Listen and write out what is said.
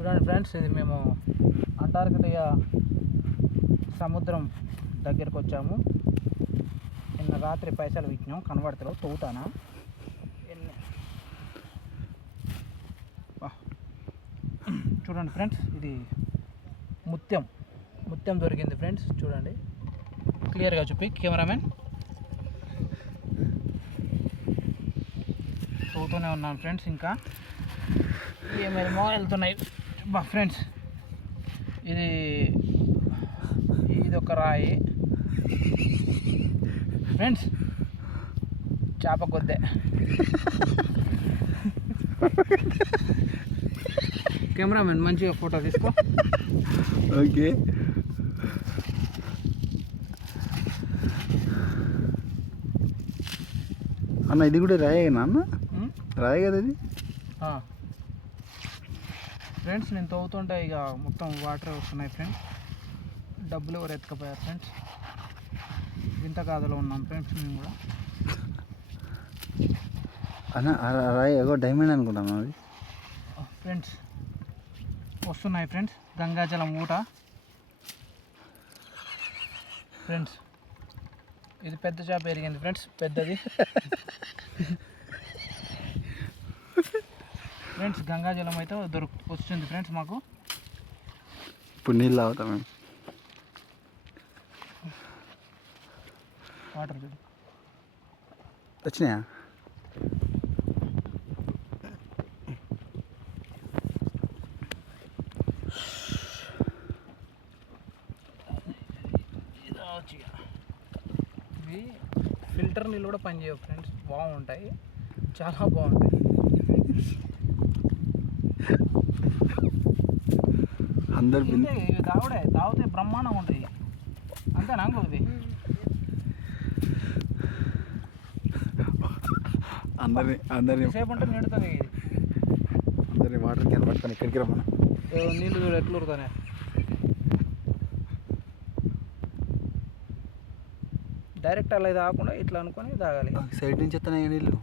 చూడండి ఫ్రెండ్స్, ఇది మేము అంటార్కిటికా సముద్రం దగ్గరికి వచ్చాము. నిన్న రాత్రి పైసలు విచ్చినాం, కనబడతారు తవ్వుతానా చూడండి ఫ్రెండ్స్, ఇది ముత్యం దొరికింది ఫ్రెండ్స్. చూడండి క్లియర్గా చూపి కెమెరామెన్. తవ్వుతూనే ఉన్నాను ఫ్రెండ్స్, ఇంకా ఏమేమో వెళ్తున్నాయి ఫ్రెండ్స్. ఇది ఒక రాయి ఫ్రెండ్స్, చేప కొద్దే. కెమెరామెన్ మంచిగా ఫోటో తీసుకో. ఓకే, అన్న ఇది కూడా రాయేనా అన్న? రాయే కదా ఇది ఫ్రెండ్స్. నేను తవ్వుతుంటే ఇక మొత్తం వాటర్ వస్తున్నాయి ఫ్రెండ్స్. డబ్బులు ఎవరు ఎత్తుకపోయారు ఫ్రెండ్స్. వింత కాదలో ఉన్నాం ఫ్రెండ్స్ మేము కూడా. అన్న రాయి ఏదో డైమండ్ అనుకుంటాను అది ఫ్రెండ్స్. వస్తున్నాయి ఫ్రెండ్స్, గంగాజలం ఊట ఫ్రెండ్స్. ఇది పెద్ద చేప పెరిగింది ఫ్రెండ్స్, పెద్దది ఫ్రెండ్స్. గంగాజలం అయితే వస్తుంది ఫ్రెండ్స్ మాకు. ఇప్పుడు నీళ్ళు తాగుతాం మేము. వాటర్ చూడు వచ్చినాయా? ఇవి ఫిల్టర్ నీళ్ళు కూడా పనిచేయవు ఫ్రెండ్స్, బాగుంటాయి, చాలా బాగుంటాయి. అందరు ఇవి తాగితే బ్రహ్మాండంగా ఉంటాయి. అంతేనా ఇంకొకటి? అందరినీ సేపు ఉంటే నిండుతుంది ఇది. అందరినీ వాటర్ క్యాన్ పట్టుకొని ఇక్కడికి రమ్మను. నీళ్ళు చూడు ఎట్లా ఉరుతానే. డైరెక్ట్ అలా తాగకుండా ఇట్లా అనుకొని తాగాలి. సైడ్ నుంచి వస్తున్నాయి నీళ్ళు.